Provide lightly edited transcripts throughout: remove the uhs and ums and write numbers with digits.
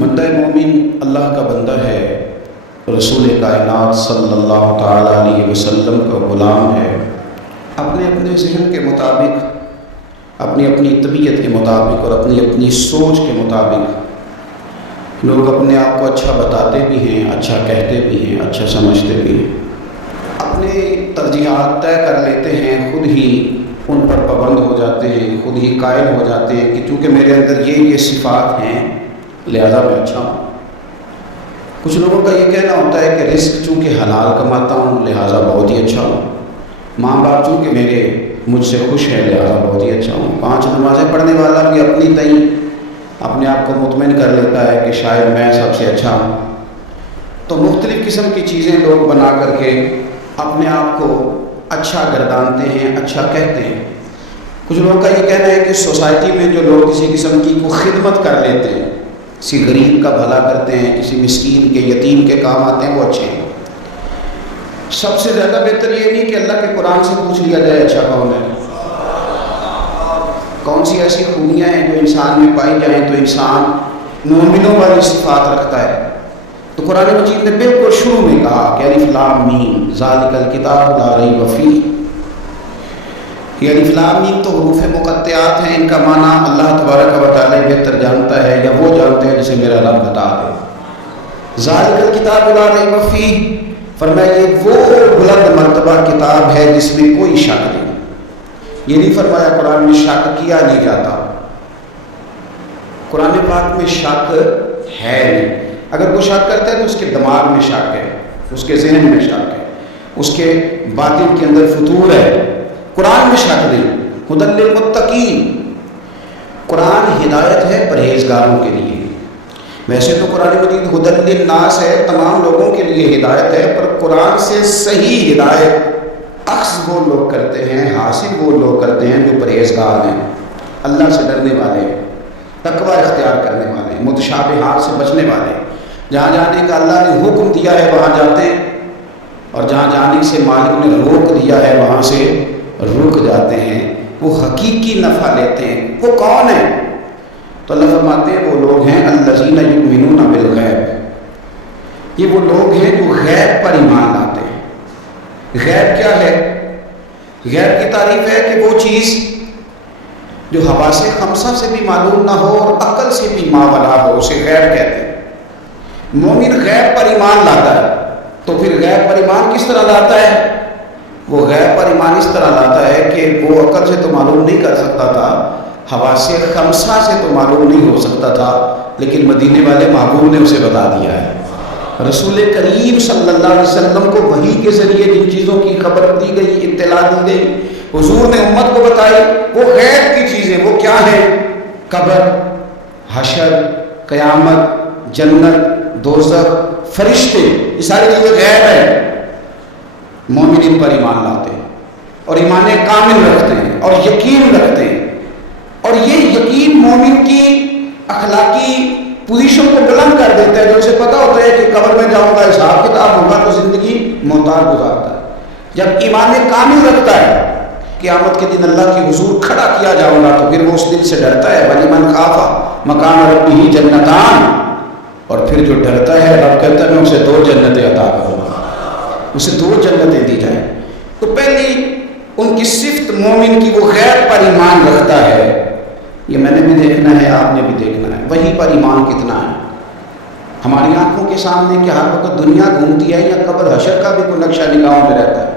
بندہ مومن اللہ کا بندہ ہے، رسول کائنات صلی اللہ تعالیٰ علیہ وسلم کا غلام ہے۔ اپنے اپنے ذہن کے مطابق، اپنی اپنی طبیعت کے مطابق اور اپنی اپنی سوچ کے مطابق لوگ اپنے آپ کو اچھا بتاتے بھی ہیں، اچھا کہتے بھی ہیں، اچھا سمجھتے بھی ہیں، اپنے ترجیحات طے کر لیتے ہیں، خود ہی ان پر پابند ہو جاتے ہیں، خود ہی قائل ہو جاتے ہیں کہ چونکہ میرے اندر یہ صفات ہیں لہذا میں اچھا ہوں۔ کچھ لوگوں کا یہ کہنا ہوتا ہے کہ رزق چونکہ حلال کماتا ہوں لہٰذا بہت ہی اچھا ہوں، ماں باپ چونکہ میرے مجھ سے خوش ہے لہٰذا بہت ہی اچھا ہوں۔ 5 نمازیں پڑھنے والا بھی اپنی تئیں اپنے آپ کو مطمئن کر لیتا ہے کہ شاید میں سب سے اچھا ہوں۔ تو مختلف قسم کی چیزیں لوگ بنا کر کے اپنے آپ کو اچھا گردانتے ہیں، اچھا کہتے ہیں۔ کچھ لوگوں کا یہ کہنا ہے کہ سوسائٹی میں جو لوگ کسی قسم کی کو خدمت کر لیتے ہیں، کسی غریب کا بھلا کرتے ہیں، کسی مسکین کے یتیم کے کام آتے ہیں، وہ اچھے ہیں۔ سب سے زیادہ بہتر یہ نہیں کہ اللہ کے قرآن سے پوچھ لیا جائے اچھا کون ہے، کون سی ایسی خوبیاں ہیں جو انسان میں پائی جائیں تو انسان مومنوں والی صفات رکھتا ہے۔ تو قرآن مجید نے بالکل شروع میں کہا کہ الف لام میم ذالک الکتاب لا ریب فیہ۔ یہ الف لام میم تو حروف مقطعات ہیں، ان کا معنی اللہ تبارک و تعالی بہتر جانتا ہے یا وہ جانتے ہیں جسے میرا رب بتا دے۔ ذالک الکتاب لا ریب فیہ، فرمایا یہ وہ بلند مرتبہ کتاب ہے جس میں کوئی شک نہیں۔ یہ نہیں فرمایا قرآن میں شک کیا نہیں جاتا، قرآن پاک میں شک ہے نہیں۔ اگر کوئی شک کرتا ہے تو اس کے دماغ میں شک ہے، اس کے ذہن میں شک ہے، اس کے باطن کے اندر فتور ہے، قرآن میں شک نہیں۔ ھدی للمتقین، قرآن ہدایت ہے پرہیزگاروں کے لیے۔ ویسے تو قرآن مجید ھدی للناس ہے، تمام لوگوں کے لیے ہدایت ہے، پر قرآن سے صحیح ہدایت اخذ وہ لوگ کرتے ہیں، حاصل وہ لوگ کرتے ہیں جو پرہیزگار ہیں، اللہ سے ڈرنے والے ہیں، تقوی اختیار کرنے والے ہیں، متشابہات سے بچنے والے ہیں۔ جہاں جانے کا اللہ نے حکم دیا ہے وہاں جاتے ہیں، اور جہاں جانے سے مالک نے روک دیا ہے وہاں سے رک جاتے ہیں۔ وہ حقیقی نفع لیتے ہیں۔ وہ کون ہیں؟ تو اللہ فرماتے ہیں وہ لوگ ہیں الذین یؤمنون بالغیب، یہ وہ لوگ ہیں جو غیب پر ایمان لاتے ہیں۔ غیب کیا ہے؟ غیب کی تعریف ہے کہ وہ چیز جو حواس خمسہ سے بھی معلوم نہ ہو اور عقل سے بھی ماولا ہو، اسے غیب کہتے ہیں۔ مومن غیب پر ایمان لاتا ہے، تو پھر غیب پر ایمان کس طرح لاتا ہے؟ وہ غیب پر ایمان اس طرح لاتا ہے کہ وہ عقل سے تو معلوم نہیں کر سکتا تھا، حواس خمسہ سے تو معلوم نہیں ہو سکتا تھا، لیکن مدینے والے محبوب نے اسے بتا دیا ہے۔ رسول کریم صلی اللہ علیہ وسلم کو وحی کے ذریعے جن چیزوں کی خبر دی گئی، اطلاع دی گئی، حضور نے امت کو بتائی، وہ غیب کی چیزیں وہ کیا ہیں؟ قبر، حشر، قیامت، جنت، دوزخ، فرشتے، یہ ساری چیزیں غیب ہیں۔ مومن ان پر ایمان لاتے ہیں اور ایمان کامل رکھتے ہیں اور یقین رکھتے ہیں، اور یہ یقین مومن کی اخلاقی پوزیشن کو بلند کر دیتا ہے۔ جو اسے پتہ ہوتا ہے کہ قبر میں جاؤں گا، حساب کتاب ہوگا، تو زندگی محتاط گزارتا ہے۔ جب ایمان کامل رکھتا ہے، قیامت کے دن اللہ کی حضور کھڑا کیا جاؤں گا، تو پھر وہ اس دل سے ڈرتا ہے۔ وَلِمَنْ خَافَ مَقَامَ رَبِّهِ جَنَّتَانِ، اور پھر جو ڈرتا ہے رب کہتا ہے میں اسے 2 جنتیں عطا کروں گا، اسے 2 جنتیں دی جائیں۔ تو پہلی ان کی صفت مومن کی، وہ غیب پر ایمان رکھتا ہے۔ یہ میں نے بھی دیکھنا ہے، آپ نے بھی دیکھنا ہے، وہی پر ایمان کتنا ہے۔ ہماری آنکھوں کے سامنے کہ ہر وقت دنیا گھومتی ہے، یا قبر حشر کا بھی کوئی نقشہ نگاہوں میں رہتا ہے؟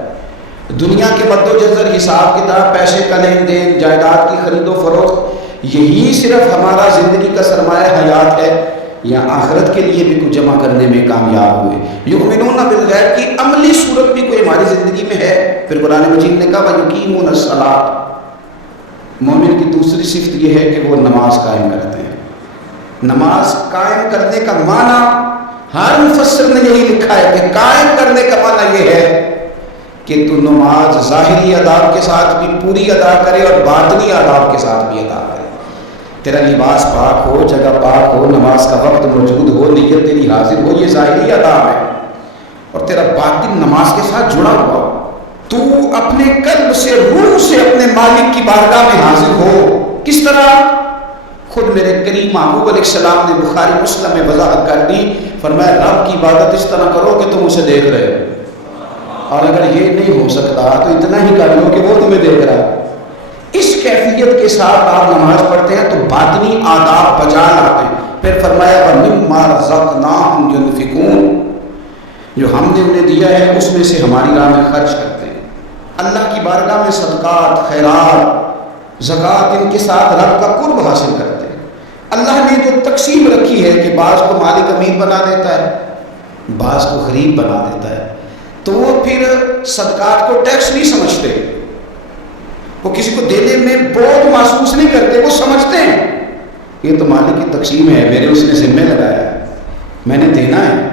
دنیا کے مد و جزر، حساب کتاب، پیسے کا لین دین، جائیداد کی خرید و فروخت، یہی صرف ہمارا زندگی کا سرمایہ حیات ہے، یا آخرت کے لیے بھی کچھ جمع کرنے میں کامیاب ہوئے؟ یؤمنون بالغیب کی عملی صورت بھی کوئی ہماری زندگی میں ہے؟ پھر قرآن مجید نے کہا وَيُقِيمُونَ الصَّلَاةَ، مومن کی دوسری صفت یہ ہے کہ وہ نماز قائم کرتے ہیں۔ نماز قائم کرنے کا معنی ہر مفسر نے یہی لکھا ہے کہ قائم کرنے کا معنی یہ ہے کہ تو نماز ظاہری آداب کے ساتھ بھی پوری ادا کرے اور باطنی آداب کے ساتھ بھی ادا کرے۔ تیرا لباس پاک ہو، جگہ پاک ہو، نماز کا وقت موجود ہو، نیت تیری حاضر ہو، یہ ظاہری آداب ہے، اور تیرا باطن نماز کے ساتھ جڑا ہوا، تو اپنے قلب سے، روح سے اپنے مالک کی بارگاہ میں حاضر ہو۔ کس طرح؟ خود میرے کریم محبوب علیہ السلام نے بخاری مسلم میں وضاحت کر دی، فرمایا رب کی عبادت اس طرح کرو کہ تم اسے دیکھ رہے ہو، اور اگر یہ نہیں ہو سکتا تو اتنا ہی کر لو کہ وہ تمہیں دیکھ رہا ہے۔ اس کیفیت کے ساتھ آپ نماز پڑھتے ہیں تو باطنی آداب بجا لاتے ہیں۔ پھر فرمایا وَمِمَّا رَزَقْنَاهُمْ يُنْفِقُونَ، جو ہم نے انہیں دیا ہے اس میں سے ہماری راہ میں خرچ کرتے ہیں۔ اللہ کی بارگاہ میں صدقات، خیرات، زکوٰۃ، ان کے ساتھ رب کا قرب حاصل کرتے ہیں۔ اللہ نے جو تقسیم رکھی ہے کہ بعض کو مالک امیر بنا دیتا ہے، بعض کو غریب بنا دیتا ہے، تو وہ پھر صدقات کو ٹیکس نہیں سمجھتے، وہ کسی کو دینے میں بوجھ محسوس نہیں کرتے، وہ سمجھتے ہیں یہ تو مالک کی تقسیم ہے، میرے اس نے ذمہ لگایا ہے، میں نے دینا ہے۔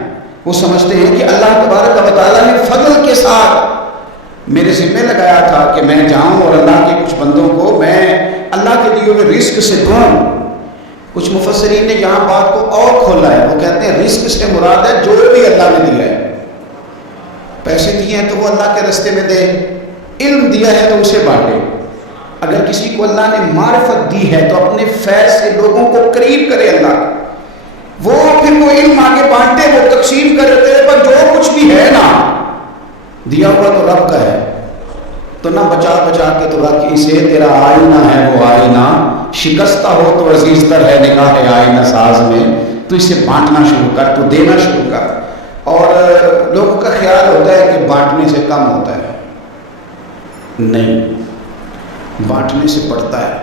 وہ سمجھتے ہیں کہ اللہ تبارک و تعالیٰ نے فضل کے ساتھ میرے ذمہ لگایا تھا کہ میں جاؤں اور اللہ کے کچھ بندوں کو میں اللہ کے دیے ہوئے رزق سے دوں۔ کچھ مفسرین نے یہاں بات کو اور کھولا ہے، وہ کہتے ہیں رزق سے مراد ہے جو بھی اللہ نے دیا ہے، پیسے دیے ہیں تو وہ اللہ کے راستے میں دے، علم دیا ہے تو اسے بانٹے، اگر کسی کو اللہ نے معرفت دی ہے تو اپنے فیض سے لوگوں کو قریب کرے اللہ، وہ پھر وہ علم آگے بانٹے، وہ تقسیم کرے، تیرے پر جو کچھ بھی ہے نا دیا ہوا تو رب کا ہے، تو نہ بچا بچا کے تو رکھ اسے، تیرا آئینہ ہے وہ آئینہ، شکستہ ہو تو عزیز تر ہے نگاہ آئینہ ساز میں، تو اسے بانٹنا شروع کر، تو دینا شروع کر۔ اور لوگوں کا خیال ہوتا ہے کہ بانٹنے سے کم ہوتا ہے، نہیں، بانٹنے سے بڑھتا ہے۔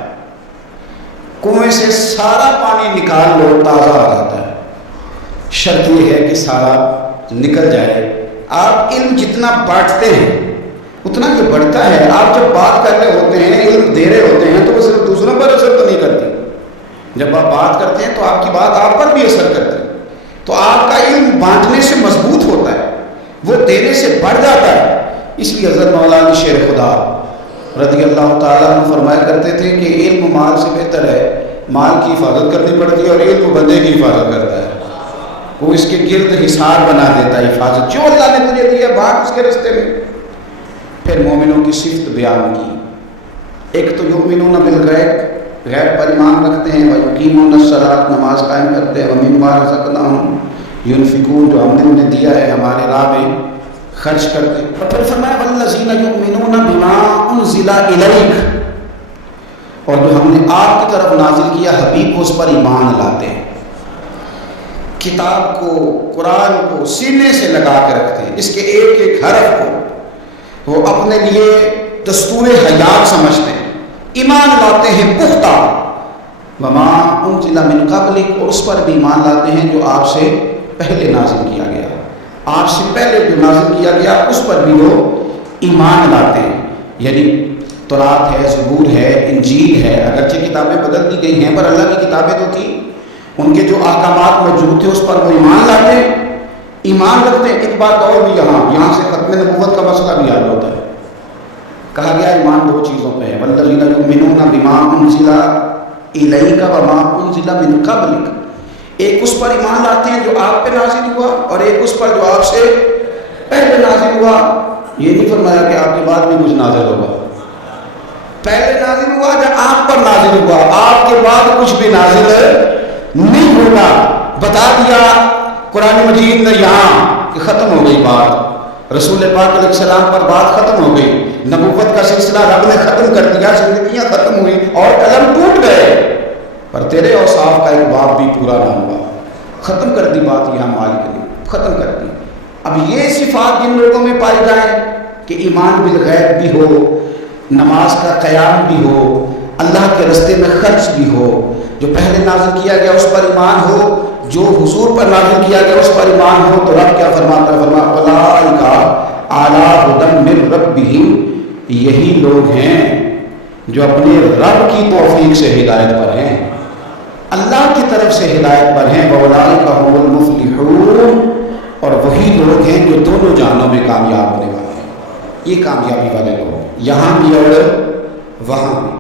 کنویں سے سارا پانی نکال لو تازہ آ جاتا ہے، شرط یہ ہے کہ سارا نکل جائے۔ آپ علم جتنا بانٹتے ہیں اتنا یہ بڑھتا ہے۔ آپ جب بات کر رہے ہوتے ہیں، علم دے رہے ہوتے ہیں، تو وہ صرف دوسروں پر اثر تو نہیں کرتی، جب آپ بات کرتے ہیں تو آپ کی بات آپ پر بھی اثر کرتی ہے، تو آپ کا علم بانٹنے سے مضبوط ہوتا ہے، وہ دینے سے بڑھ جاتا ہے۔ اس لیے حضرت مولانا شیر خدا رضی اللہ تعالیٰ عنہ فرمایا کرتے تھے کہ علم مال سے بہتر ہے، مال کی حفاظت کرنی پڑتی ہے اور علم بندے کی حفاظت کرتا ہے، وہ اس کے گرد حصار بنا دیتا ہے، حفاظت جو اللہ نے تجھے دیا بانٹ اس کے راستے میں۔ پھر مومنوں کی صفت بیان کی، ایک تو یؤمنون بالغیب، غیب پر ایمان رکھتے ہیں، ویقیمون الصلاۃ، نماز قائم کرتے ہیں، ومما رزقناہم ينفقون، جو ہم نے انہیں دیا ہے ہمارے راہ میں خرچ کرتے ہیں۔ اور پھر فرمایا والذین یؤمنون بما انزل الیک، اور جو ہم نے آپ کی طرف نازل کیا حبیب کو اس پر ایمان لاتے ہیں، کتاب کو، قرآن کو سینے سے لگا کے رکھتے ہیں، اس کے ایک ایک حرف کو وہ اپنے لیے دستور حیات سمجھتے ہیں، ایمان لاتے ہیں پختہ، وما انزل من قبلک، اور اس پر بھی ایمان لاتے ہیں جو آپ سے پہلے نازل کیا گیا، آپ سے پہلے جو نازل کیا گیا اس پر بھی وہ ایمان لاتے ہیں، یعنی تورات ہے، زبور ہے، انجیل ہے، اگرچہ کتابیں بدل دی گئی ہیں پر اللہ کی کتابیں تو تھیں، ان کے جو احکامات موجود تھے اس پر وہ ایمان لاتے ہیں، ایمان رکھتے ہیں۔ ایک بات اور بھی یہاں سے ختم نبوت کا مسئلہ بھی یاد ہوتا ہے، کہا گیا ایمان دو چیزوں پہ ہے، والذین یؤمنون بما انزل الیک وما انزل من قبلک، ایک اس پر ایمان لاتے ہیں جو آپ پہ نازل ہوا، اور ایک اس پر جو آپ سے پہلے نازل ہوا۔ یہ نہیں فرمایا کہ آپ کے بعد بھی کچھ نازل ہوگا، پہلے نازل ہوا جب آپ پر نازل ہوا، آپ کے بعد کچھ بھی نازل نہیں ہوگا۔ بتا دیا قرآن مجید نے یہاں کہ ختم ہو گئی بات، رسول پاک علیہ السلام پر بات ختم ہو گئی، نبوت کا سلسلہ رب نے ختم کر دیا، زندگیاں ختم ہوئی اور قلم ٹوٹ گئے، پر تیرے اوصاف کا ایک باب بھی پورا نہ ہوا، ختم کر دی بات یہاں مالک نے، ختم کر دی۔ اب یہ صفات جن لوگوں میں پائی جائیں کہ ایمان بالغیب بھی ہو، نماز کا قیام بھی ہو، اللہ کے راستے میں خرچ بھی ہو، جو پہلے نازل کیا گیا اس پر ایمان ہو، جو حضور پر نازل کیا گیا اس پر ایمان ہو، تو رب کیا فرماتا ہے؟ فرماتا اولئک علی ھدی من ربہم، یہی لوگ ہیں جو اپنے رب کی توفیق سے ہدایت پر ہیں، اللہ کی طرف سے ہدایت پر ہیں، واولئک ھم المفلحون، اور وہی لوگ ہیں جو دونوں جہانوں میں کامیاب ہونے والے ہیں۔ یہ کامیابی والے لوگ یہاں بھی اور وہاں بھی۔